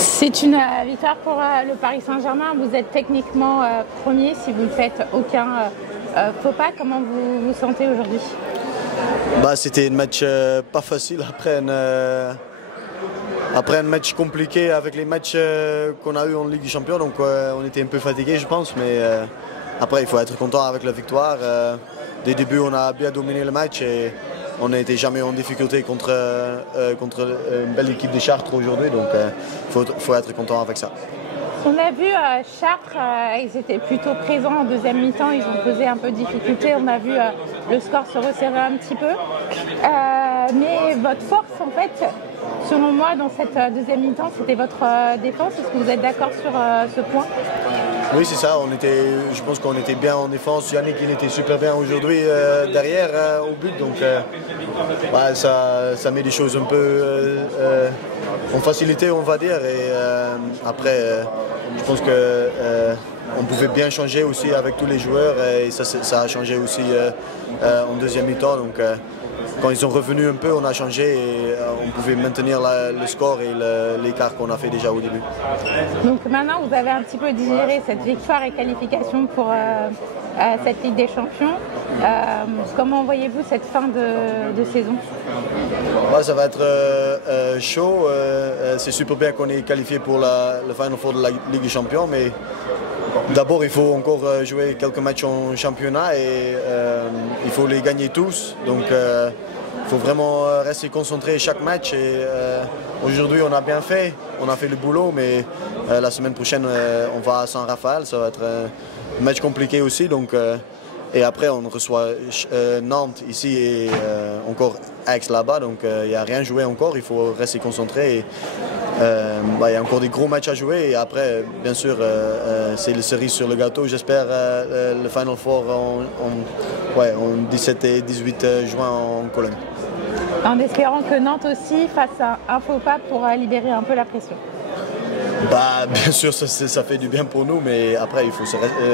C'est une victoire pour le Paris Saint-Germain. Vous êtes techniquement premier si vous ne faites aucun faux pas. Comment vous vous sentez aujourd'hui? C'était un match pas facile après un match compliqué avec les matchs qu'on a eu en Ligue des Champions. Donc on était un peu fatigué, je pense, mais après il faut être content avec la victoire. Dès le début, on a bien dominé le match et on n'était jamais en difficulté contre une belle équipe de Chartres aujourd'hui. Donc faut être content avec ça. On a vu Chartres, ils étaient plutôt présents en deuxième mi-temps, ils ont posé un peu de difficulté, on a vu le score se resserrer un petit peu. Mais votre force, en fait, selon moi, dans cette deuxième mi-temps, c'était votre défense. Est-ce que vous êtes d'accord sur ce point? Oui, c'est ça. Je pense qu'on était bien en défense. Yannick, il était super bien aujourd'hui derrière au but. Donc ça met les choses un peu en facilité, on va dire. Et après, je pense qu'on pouvait bien changer aussi avec tous les joueurs. Et ça a changé aussi en deuxième mi-temps. Donc quand ils sont revenus un peu, on a changé et on pouvait maintenir le score et l'écart qu'on a fait déjà au début. Donc maintenant, vous avez un petit peu digéré cette victoire et qualification pour cette Ligue des Champions. Comment voyez-vous cette fin de saison? Ça va être chaud. C'est super bien qu'on est qualifié pour le Final Four de la Ligue des Champions, mais d'abord, il faut encore jouer quelques matchs en championnat et il faut les gagner tous. Donc, il faut vraiment rester concentré chaque match. Et aujourd'hui, on a bien fait. On a fait le boulot, mais la semaine prochaine, on va à Saint-Raphaël. Ça va être un match compliqué aussi. Donc, et après, on reçoit Nantes ici et encore Aix là-bas. Donc, il n'y a rien joué encore. Il faut rester concentré. Et, il y a encore des gros matchs à jouer et après, bien sûr, c'est le cerise sur le gâteau. J'espère le Final Four en 17 et 18 juin en Cologne. En espérant que Nantes aussi fasse un faux pas pour libérer un peu la pression. Bien sûr, ça fait du bien pour nous, mais après, il faut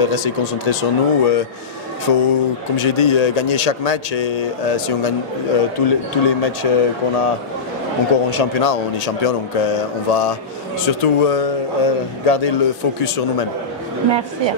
rester concentré sur nous. Il faut, comme j'ai dit, gagner chaque match et si on gagne tous les matchs qu'on a encore en championnat, on est champion, donc on va surtout garder le focus sur nous-mêmes. Merci.